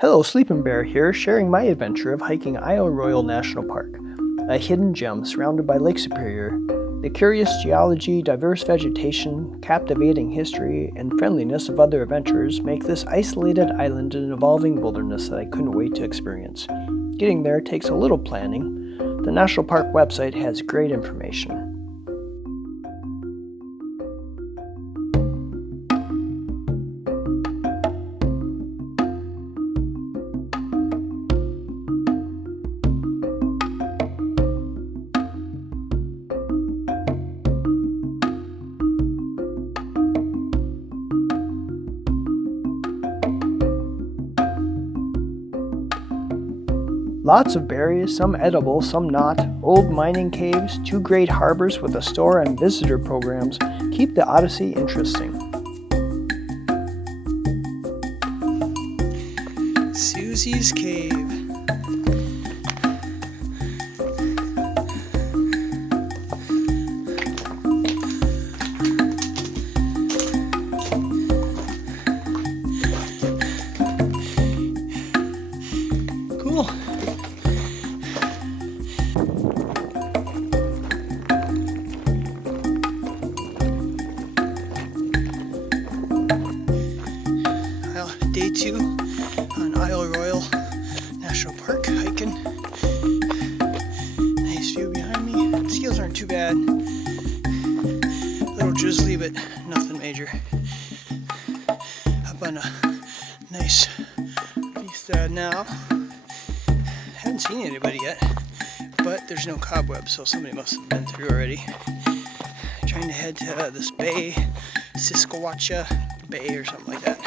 Hello, Sleepin here, sharing my adventure of hiking Isle Royale National Park, a hidden gem surrounded by Lake Superior. The curious geology, diverse vegetation, captivating history, and friendliness of other adventurers make this isolated island an evolving wilderness that I couldn't wait to experience. Getting there takes a little planning. The National Park website has great information. Lots of berries, some edible, some not, old mining caves, 2 great harbors with a store and visitor programs keep the Odyssey interesting. Susie's Cave. Cool. Well, day 2 on Isle Royale National Park hiking. Nice view behind me. The skills aren't too bad. A little drizzly, but nothing major. Up on a nice vista now. Haven't seen anybody yet, but there's no cobwebs, so somebody must have been through already. Trying to head to this bay, Siskawatcha Bay or something like that.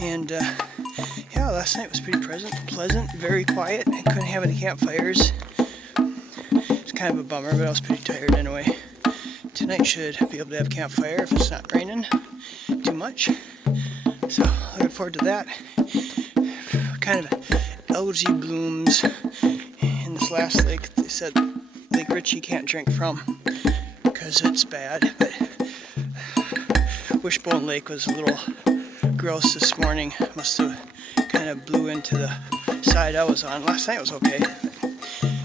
And yeah, last night was pretty pleasant, very quiet. I couldn't have any campfires. It's kind of a bummer, but I was pretty tired anyway. Tonight should be able to have campfire if it's not raining too much. So looking forward to that. Kind of algae blooms in this last lake. They said Lake Ritchie can't drink from because it's bad. But Wishbone Lake was a little gross this morning. Must have kind of blew into the side I was on. Last night was okay.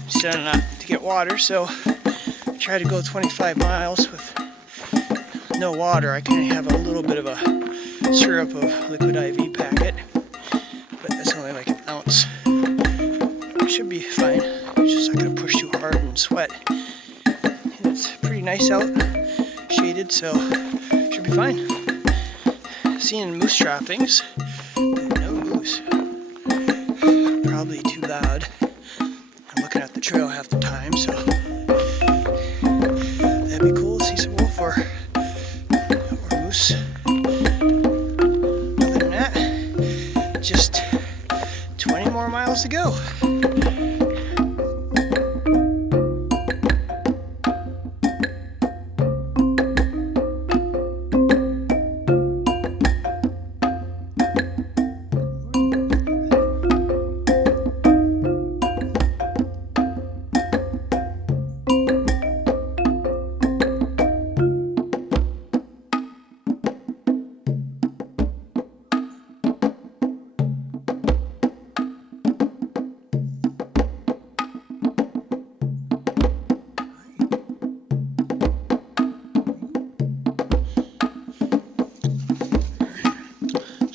Still not to get water, so I tried to go 25 miles with no water. I kind of have a little bit of a syrup of liquid IV packet, but that's only like an ounce. It should be fine. It's just not going to push too hard and sweat. It's pretty nice out, shaded, so should be fine. Seeing moose droppings. No moose. Probably too loud. I'm looking at the trail half the time, so that'd be cool to see some wolf or moose. Other than that, just 20 more miles to go.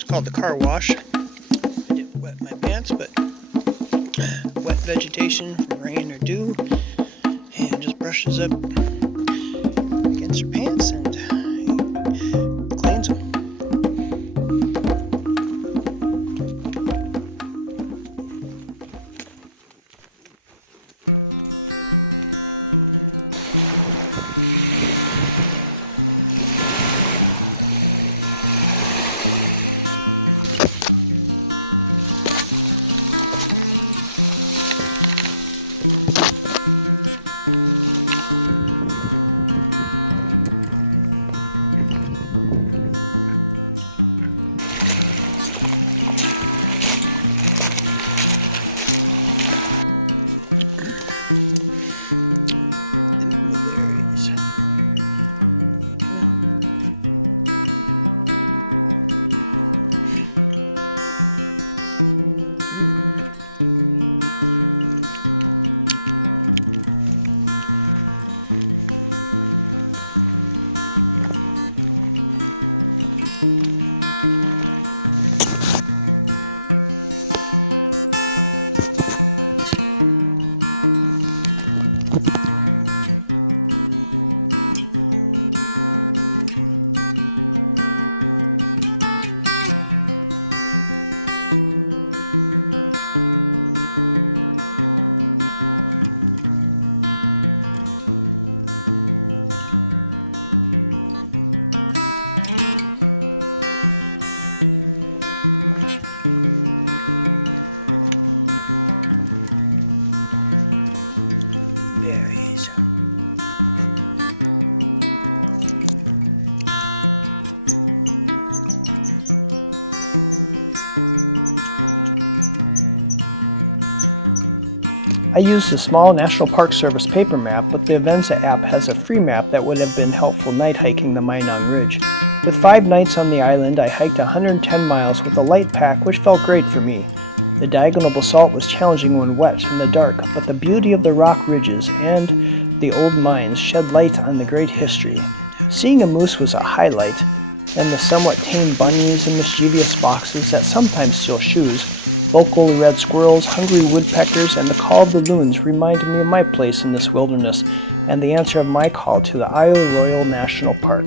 Called the car wash. Didn't wet my pants, but wet vegetation from rain or dew, and just brushes up against your pants and cleans them. There he is. I used the small National Park Service paper map, but the Avenza app has a free map that would have been helpful night hiking the Mainang Ridge. With 5 nights on the island, I hiked 110 miles with a light pack, which felt great for me. The diagonal basalt was challenging when wet in the dark, but the beauty of the rock ridges and the old mines shed light on the great history. Seeing a moose was a highlight, and the somewhat tame bunions and mischievous foxes that sometimes steal shoes, local red squirrels, hungry woodpeckers, and the call of the loons reminded me of my place in this wilderness and the answer of my call to the Isle Royale National Park.